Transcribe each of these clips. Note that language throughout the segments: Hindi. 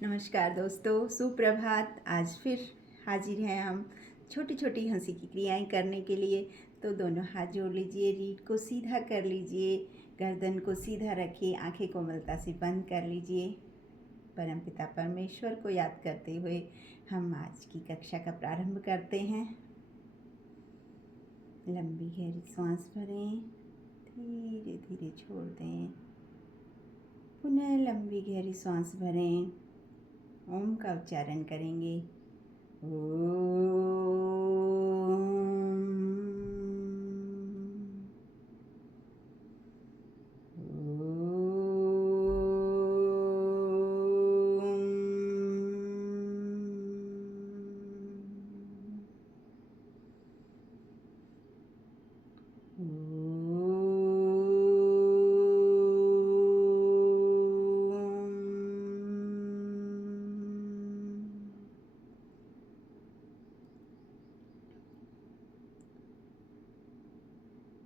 नमस्कार दोस्तों, सुप्रभात। आज फिर हाजिर हैं हम छोटी छोटी हंसी की क्रियाएं करने के लिए। तो दोनों हाथ जोड़ लीजिए, रीढ़ को सीधा कर लीजिए, गर्दन को सीधा रखिए, आंखें कोमलता से बंद कर लीजिए। परमपिता परमेश्वर को याद करते हुए हम आज की कक्षा का प्रारंभ करते हैं। लंबी गहरी सांस भरें, धीरे धीरे छोड़ दें। पुनः लंबी गहरी सांस भरें, ओम का उच्चारण करेंगे। ओम।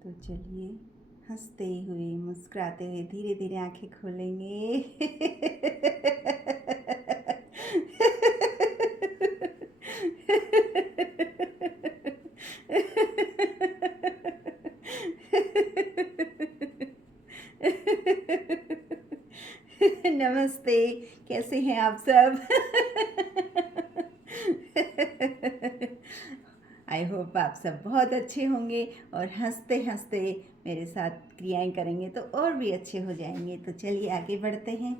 तो चलिए, हंसते हुए मुस्कुराते हुए धीरे धीरे आंखें खोलेंगे। नमस्ते, कैसे हैं आप सब? आई होप आप सब बहुत अच्छे होंगे और हंसते हंसते मेरे साथ क्रियाएं करेंगे तो और भी अच्छे हो जाएंगे। तो चलिए आगे बढ़ते हैं,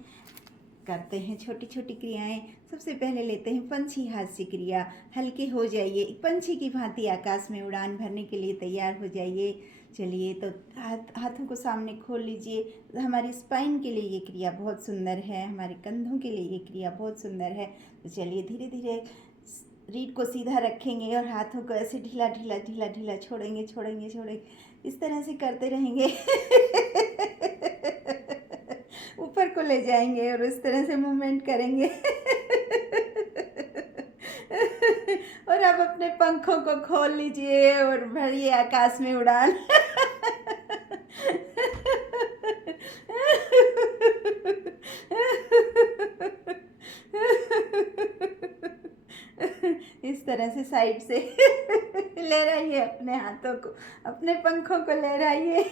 करते हैं छोटी छोटी क्रियाएं। सबसे पहले लेते हैं पंछी हास्य क्रिया। हल्के हो जाइए, एक पंछी की भांति आकाश में उड़ान भरने के लिए तैयार हो जाइए। चलिए, तो हाथों को सामने खोल लीजिए। हमारी स्पाइन के लिए ये क्रिया बहुत सुंदर है, हमारे कंधों के लिए ये क्रिया बहुत सुंदर है। तो चलिए, धीरे धीरे रीढ़ को सीधा रखेंगे और हाथों को ऐसे ढीला ढीला ढीला ढीला छोड़ेंगे छोड़ेंगे छोड़ेंगे। इस तरह से करते रहेंगे। ऊपर को ले जाएंगे और इस तरह से मूवमेंट करेंगे। और अब अपने पंखों को खोल लीजिए और भरिए आकाश में उड़ान। इस तरह से साइड से लहराइए अपने हाथों को, अपने पंखों को लहराइए।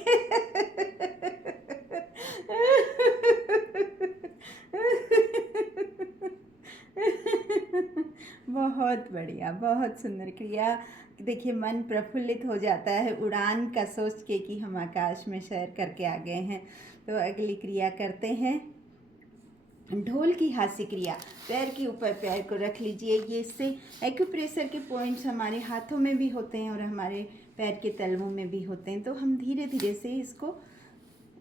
बहुत बढ़िया, बहुत सुंदर क्रिया। देखिए, मन प्रफुल्लित हो जाता है उड़ान का सोच के कि हम आकाश में सैर करके आ गए हैं। तो अगली क्रिया करते हैं ढोल की हास्य क्रिया। पैर के ऊपर पैर को रख लीजिए। ये इससे एक्यूप्रेशर के पॉइंट्स हमारे हाथों में भी होते हैं और हमारे पैर के तलवों में भी होते हैं। तो हम धीरे धीरे से इसको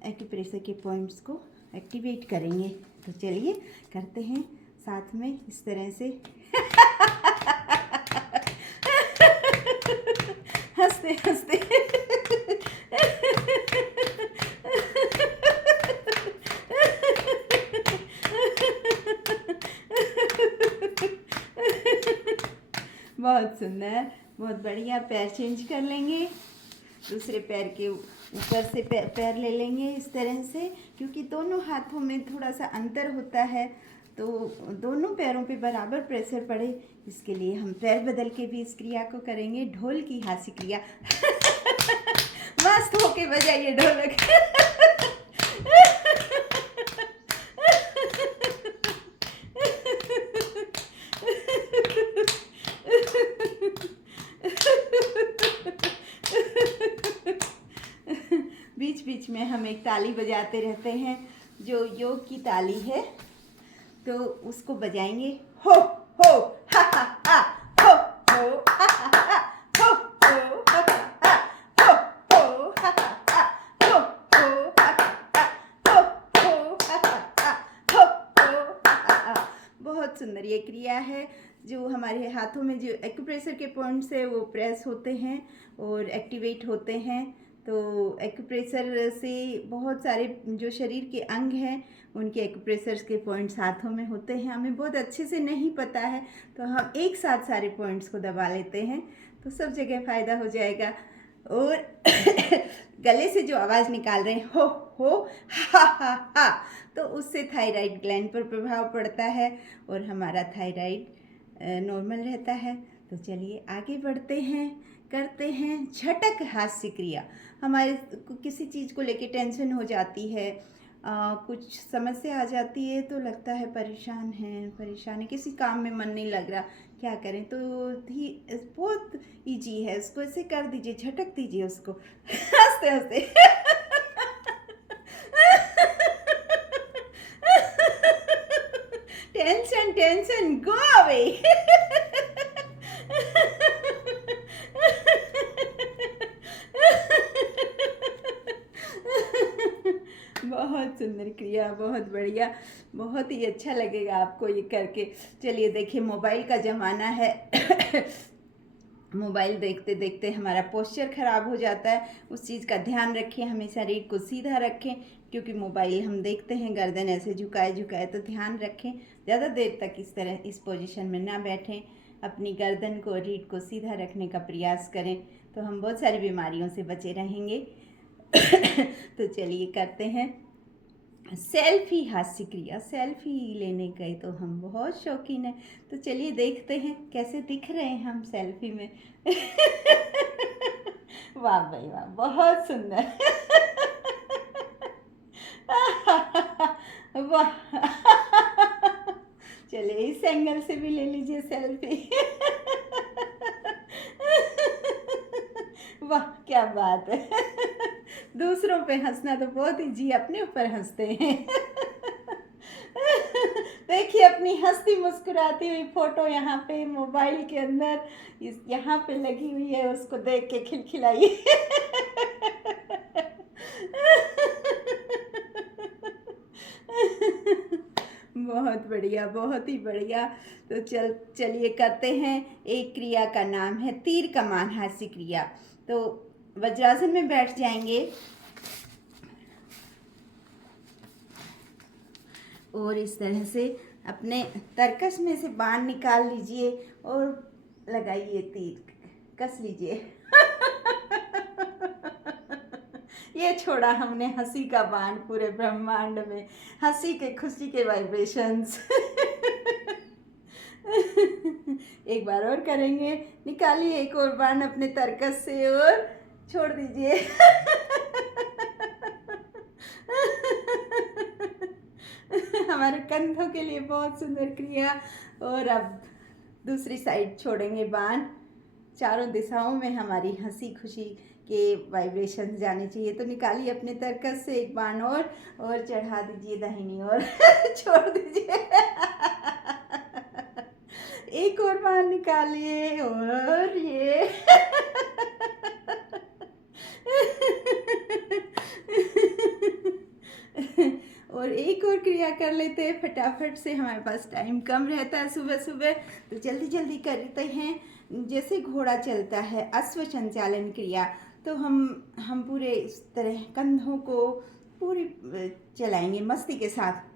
एक्यूप्रेशर के पॉइंट्स को एक्टिवेट करेंगे। तो चलिए करते हैं साथ में इस तरह से। हंसते हंसते। बहुत सुंदर, बहुत बढ़िया। पैर चेंज कर लेंगे, दूसरे पैर के ऊपर से पैर ले लेंगे इस तरह से, क्योंकि दोनों हाथों में थोड़ा सा अंतर होता है तो दोनों पैरों पे बराबर प्रेशर पड़े, इसके लिए हम पैर बदल के भी इस क्रिया को करेंगे। ढोल की हास्य क्रिया। मस्त होके बजाइए ढोलक। बीच बीच में हम एक ताली बजाते रहते हैं जो योग की ताली है, तो उसको बजाएंगे। हो हो हा हा हा, हो हो हा हा हा, हो हो हा हा हा, हो हो हा हा हा, हो हो हा हा हा, हो हो हा हा हा, हो हो हा हा हा। बहुत सुंदर ये क्रिया है। जो हमारे हाथों में जो एक्यूप्रेशर के पॉइंट्स है वो प्रेस होते हैं और एक्टिवेट होते हैं। तो एक्यूप्रेशर से बहुत सारे जो शरीर के अंग हैं उनके एक्यूप्रेशर्स के पॉइंट्स हाथों में होते हैं। हमें बहुत अच्छे से नहीं पता है तो हम एक साथ सारे पॉइंट्स को दबा लेते हैं, तो सब जगह फ़ायदा हो जाएगा। और गले से जो आवाज़ निकाल रहे हैं हो हा हा हा, तो उससे थायराइड ग्लैंड पर प्रभाव पड़ता है और हमारा थायराइड नॉर्मल रहता है। तो चलिए आगे बढ़ते हैं, करते हैं झटक हास्य क्रिया। हमारे किसी चीज़ को लेके टेंशन हो जाती है, कुछ समस्या आ जाती है तो लगता है परेशान है, किसी काम में मन नहीं लग रहा, क्या करें, तो बहुत इजी है, उसको ऐसे कर दीजिए, झटक दीजिए उसको हंसते हंसते टेंशन गो अवे बहुत सुंदर क्रिया, बहुत बढ़िया, बहुत ही अच्छा लगेगा आपको ये करके। चलिए देखिए, मोबाइल का ज़माना है मोबाइल देखते देखते हमारा पोस्चर ख़राब हो जाता है, उस चीज़ का ध्यान रखें, हमेशा रीढ़ को सीधा रखें, क्योंकि मोबाइल हम देखते हैं गर्दन ऐसे झुकाए, तो ध्यान रखें ज़्यादा देर तक इस तरह इस पोजीशन में ना बैठें, अपनी गर्दन को रीढ़ को सीधा रखने का प्रयास करें, तो हम बहुत सारी बीमारियों से बचे रहेंगे। तो चलिए करते हैं सेल्फी हास्य क्रिया। सेल्फी लेने गए तो हम बहुत शौकीन हैं, तो चलिए देखते हैं कैसे दिख रहे हैं हम सेल्फी में। वाह भाई वाह, बहुत सुंदर। वाह, चलिए इस एंगल से भी ले लीजिए सेल्फी। वाह क्या बात है। दूसरों पे हंसना तो बहुत ही जी अपने ऊपर हंसते हैं। देखिए अपनी हंसती मुस्कुराती हुई फोटो यहाँ पे मोबाइल के अंदर इस यहाँ पे लगी हुई है, उसको देख के खिलखिलाइए। बहुत बढ़िया, बहुत ही बढ़िया। तो चलिए करते हैं, एक क्रिया का नाम है तीर कमान हास्य क्रिया। तो वज्रासन में बैठ जाएंगे और इस तरह से अपने तरकस में से बाण निकाल लीजिए और लगाइए तीर, कस लीजिए। ये छोड़ा हमने हंसी का बाण पूरे ब्रह्मांड में, हंसी के खुशी के वाइब्रेशंस। एक बार और करेंगे, निकालिए एक और बाण अपने तरकस से और छोड़ दीजिए। हमारे कंधों के लिए बहुत सुंदर क्रिया। और अब दूसरी साइड छोड़ेंगे बाण, चारों दिशाओं में हमारी हंसी खुशी के वाइब्रेशन जाने चाहिए। तो निकालिए अपने तरकस से एक बाण और चढ़ा दीजिए दाहिनी ओर। छोड़ दीजिए। एक और बाण निकालिए और ये। और एक और क्रिया कर लेते हैं फटाफट से, हमारे पास टाइम कम रहता है सुबह सुबह, तो जल्दी जल्दी करते हैं। जैसे घोड़ा चलता है, अश्व संचालन क्रिया, तो हम पूरे इस तरह कंधों को पूरी चलाएंगे मस्ती के साथ।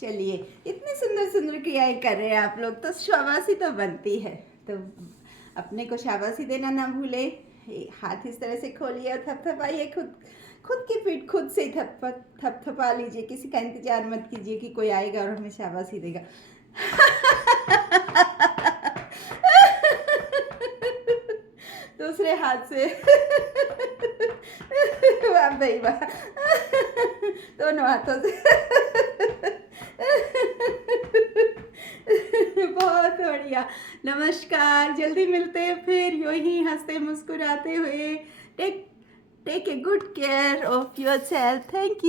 चलिए इतनी सुंदर सुंदर क्रियाएं कर रहे हैं आप लोग, तो शाबाशी तो बनती है। तो अपने को शाबाशी देना ना भूले, हाथ इस तरह से खोलिए और थपथपाइए, खुद की पीठ खुद से ही थपथपा लीजिए, किसी का इंतजार मत कीजिए कि कोई आएगा और हमें शाबाशी देगा। दूसरे हाथ से वाह भाई वाह, दोनों हाथों से। बहुत बढ़िया। नमस्कार, जल्दी मिलते हैं फिर यूं ही हंसते मुस्कुराते हुए। Take a good care of your self. Thank you.